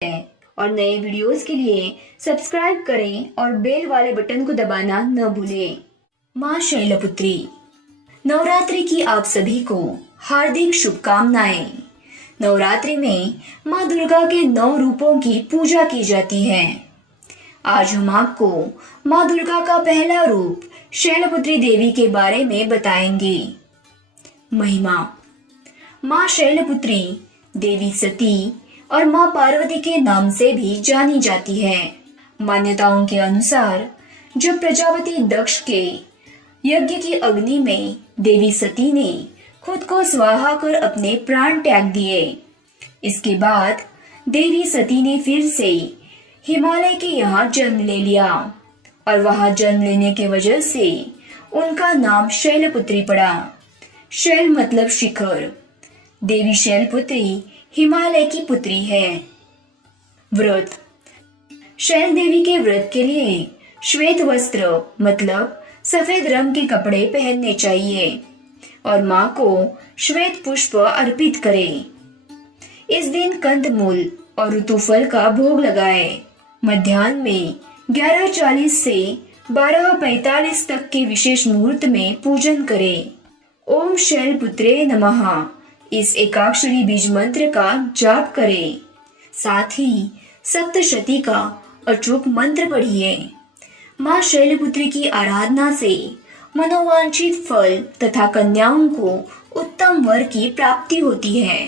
और नए वीडियोस के लिए सब्सक्राइब करें और बेल वाले बटन को दबाना न भूलें। माँ शैलपुत्री, नवरात्रि की आप सभी को हार्दिक शुभकामनाएं। नवरात्रि में माँ दुर्गा के 9 रूपों की पूजा की जाती है। आज हम आपको माँ दुर्गा का पहला रूप शैलपुत्री देवी के बारे में बताएंगे। महिमा। माँ शैलपुत्री देवी सती और माँ पार्वती के नाम से भी जानी जाती है। मान्यताओं के अनुसार जब प्रजापति दक्ष के यज्ञ की अग्नि में देवी सती ने खुद को स्वाहा कर अपने प्राण त्याग दिए। इसके बाद देवी सती ने फिर से हिमालय के यहाँ जन्म ले लिया और वहां जन्म लेने के वजह से उनका नाम शैलपुत्री पड़ा। शैल मतलब शिखर। देवी शैलपुत्री हिमालय की पुत्री है। व्रत। शैल देवी के व्रत के लिए श्वेत वस्त्र मतलब सफेद रंग के कपड़े पहनने चाहिए और माँ को श्वेत पुष्प अर्पित करें। इस दिन कंदमूल और ऋतुफल का भोग लगाए। मध्याह्न में 11:40 से 12:45 तक के विशेष मुहूर्त में पूजन करें। ओम शैलपुत्रे नमः इस एकाक्षरी बीज मंत्र का जाप करें। साथ ही सप्तशती का अचूक मंत्र पढ़िए। माँ शैलपुत्री की आराधना से मनोवांछित फल तथा कन्याओं को उत्तम वर की प्राप्ति होती है।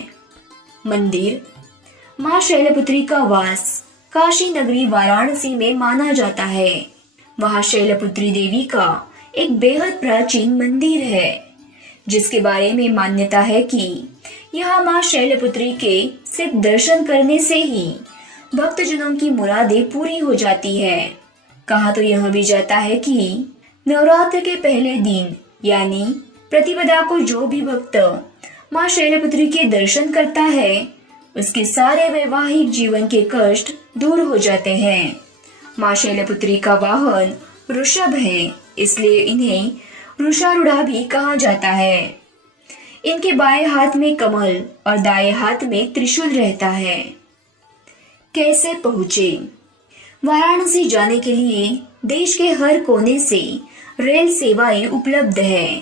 मंदिर। माँ शैलपुत्री का वास काशी नगरी वाराणसी में माना जाता है। वहाँ शैलपुत्री देवी का एक बेहद प्राचीन मंदिर है, जिसके बारे में मान्यता है कि यहाँ माँ शैलपुत्री के सिर्फ दर्शन करने से ही भक्तजनों की मुरादें पूरी हो जाती है। कहा तो यह भी जाता है कि नवरात्र के पहले दिन यानी प्रतिपदा को जो भी भक्त माँ शैलपुत्री के दर्शन करता है उसके सारे वैवाहिक जीवन के कष्ट दूर हो जाते हैं। माँ शैलपुत्री का वाहन वृषभ है, इसलिए इन्हें वृषारूढ़ा भी कहा जाता है। इनके बाएं हाथ में कमल और दाएं हाथ में त्रिशूल रहता है। कैसे पहुँचे? वाराणसी जाने के लिए देश के हर कोने से रेल सेवाएं उपलब्ध है।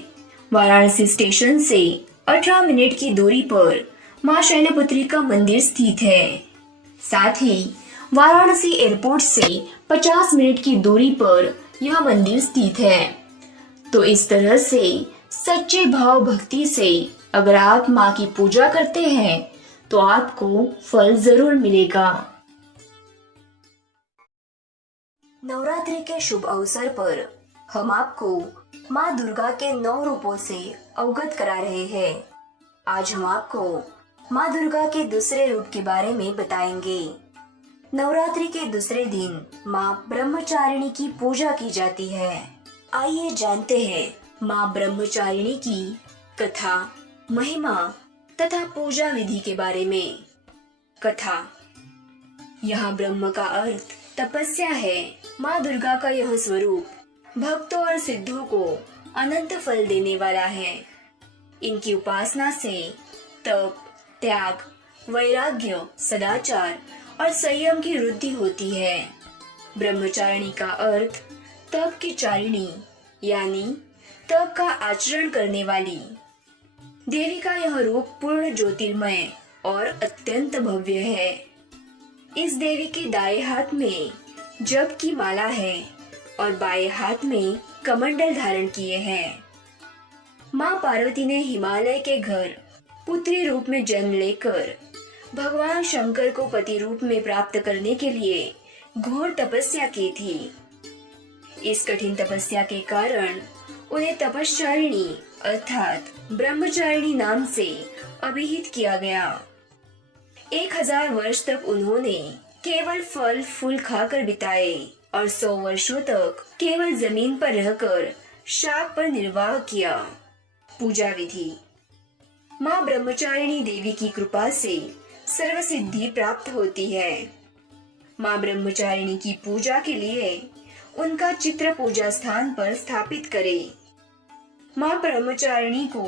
वाराणसी स्टेशन से 18 मिनट की दूरी पर माँ शैलपुत्री का मंदिर स्थित है। साथ ही वाराणसी एयरपोर्ट से 50 मिनट की दूरी पर यह मंदिर स्थित है। तो इस तरह से सच्चे भाव भक्ति से अगर आप माँ की पूजा करते हैं तो आपको फल जरूर मिलेगा। नवरात्रि के शुभ अवसर पर हम आपको माँ दुर्गा के 9 रूपों से अवगत करा रहे हैं। आज हम आपको माँ दुर्गा के दूसरे रूप के बारे में बताएंगे। नवरात्रि के दूसरे दिन माँ ब्रह्मचारिणी की पूजा की जाती है। आइए जानते हैं माँ ब्रह्मचारिणी की कथा, महिमा तथा पूजा विधि के बारे में। कथा। यहाँ ब्रह्म का अर्थ तपस्या है। माँ दुर्गा का यह स्वरूप भक्तों और सिद्धों को अनंत फल देने वाला है। इनकी उपासना से तप, त्याग, वैराग्य, सदाचार और संयम की वृद्धि होती है। ब्रह्मचारिणी का अर्थ तप की चारिणी यानी तप का आचरण करने वाली। देवी का यह रूप पूर्ण ज्योतिर्मय और अत्यंत भव्य है। इस देवी के दाएं हाथ में जप की माला है और बाएं हाथ में कमंडल धारण किए हैं। माँ पार्वती ने हिमालय के घर पुत्री रूप में जन्म लेकर भगवान शंकर को पति रूप में प्राप्त करने के लिए घोर तपस्या की थी। इस कठिन तपस्या के कारण उन्हें तपश्चारिणी अर्थात ब्रह्मचारिणी नाम से अभिहित किया गया। 1000 वर्ष तक उन्होंने केवल फल फूल खाकर बिताए और 100 वर्षों तक केवल जमीन पर रहकर शाक पर निर्वाह किया। पूजा विधि। माँ ब्रह्मचारिणी देवी की कृपा से सर्व सिद्धि प्राप्त होती है। माँ ब्रह्मचारिणी की पूजा के लिए उनका चित्र पूजा स्थान पर स्थापित करें। माँ ब्रह्मचारिणी को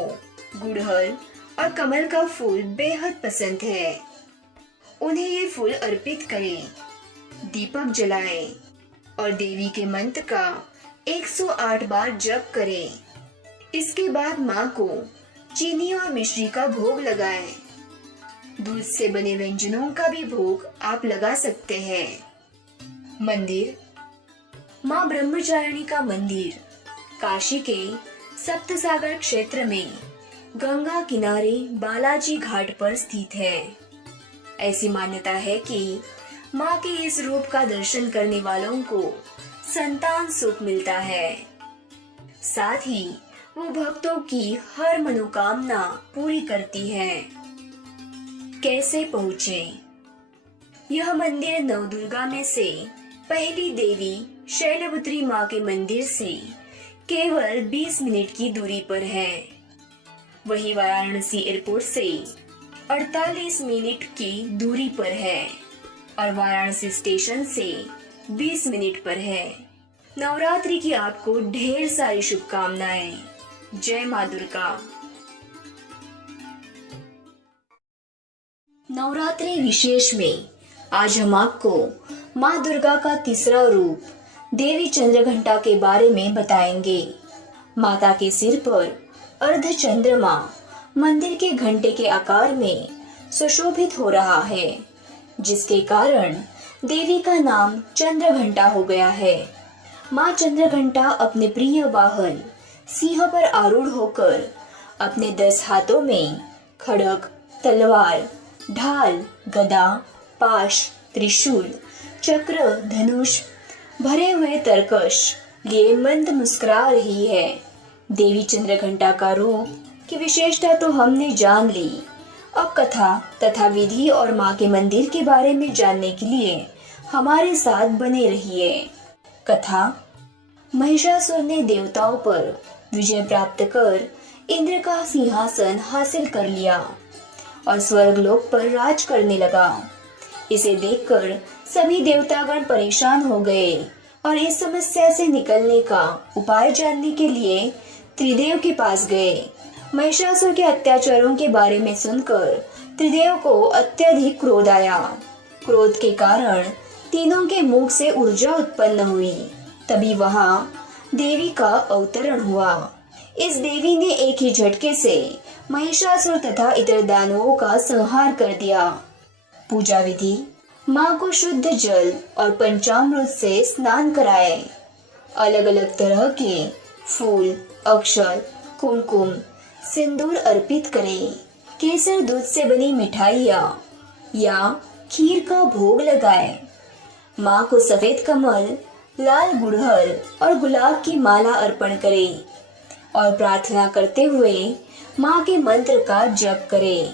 गुड़हल और कमल का फूल बेहद पसंद है। उन्हें ये फूल अर्पित करें, दीपक जलाएं और देवी के मंत्र का 108 बार जप करें। इसके बाद माँ को चीनी और मिश्री का भोग लगाएं। दूध से बने व्यंजनों का भी भोग आप लगा सकते हैं। मंदिर। माँ ब्रह्मचारिणी का मंदिर काशी के सप्तसागर क्षेत्र में गंगा किनारे बालाजी घाट पर स्थित है। ऐसी मान्यता है कि माँ के इस रूप का दर्शन करने वालों को संतान सुख मिलता है। साथ ही वो भक्तों की हर मनोकामना पूरी करती है। कैसे पहुँचे? यह मंदिर नवदुर्गा में से पहली देवी शैलपुत्री माँ के मंदिर से केवल 20 मिनट की दूरी पर है। वही वाराणसी एयरपोर्ट से 48 मिनट की दूरी पर है और वाराणसी स्टेशन से 20 मिनट पर है। नवरात्रि की आपको ढेर सारी शुभकामनाएं। जय माँ दुर्गा। नवरात्रि विशेष में आज हम आपको माँ दुर्गा का तीसरा रूप देवी चंद्रघंटा के बारे में बताएंगे। माता के सिर पर अर्ध चंद्रमा मंदिर के घंटे के आकार में सुशोभित हो रहा है, जिसके कारण देवी का नाम चंद्रघंटा हो गया है। माँ चंद्रघंटा अपने प्रिय वाहन सिंह पर आरूढ़ होकर अपने 10 हाथों में खड्ग, तलवार, ढाल, गदा, पाश, त्रिशूल, चक्र, धनुष भरे हुए तरकश लिए मंद मुस्कुरा रही है। देवी चंद्रघंटा का रूप की विशेषता तो हमने जान ली। अब कथा तथा विधि और माँ के मंदिर के बारे में जानने के लिए हमारे साथ बने रहिए। कथा। महिषासुर ने देवताओं पर विजय प्राप्त कर इंद्र का सिंहासन हासिल कर लिया और स्वर्गलोक पर राज करने लगा। इसे देखकर सभी देवतागण परेशान हो गए और इस समस्या से निकलने का उपाय जानने के लिए त्रिदेव के पास गए। महिषासुर के अत्याचारों के बारे में सुनकर त्रिदेव को अत्यधिक क्रोध आया। क्रोध के कारण तीनों के मुख से ऊर्जा उत्पन्न हुई। तभी वहां देवी का अवतरण हुआ। इस देवी ने एक ही झटके से महिषासुर तथा इतर दानवों का संहार कर दिया। पूजा विधि। माँ को शुद्ध जल और पंचामृत से स्नान कराए। अलग अलग तरह के फूल, अक्षत, कुमकुम, सिंदूर अर्पित करें। केसर दूध से बनी मिठाइयाँ या खीर का भोग लगाए। माँ को सफेद कमल, लाल गुड़हल और गुलाब की माला अर्पण करें और प्रार्थना करते हुए माँ के मंत्र का जप करें।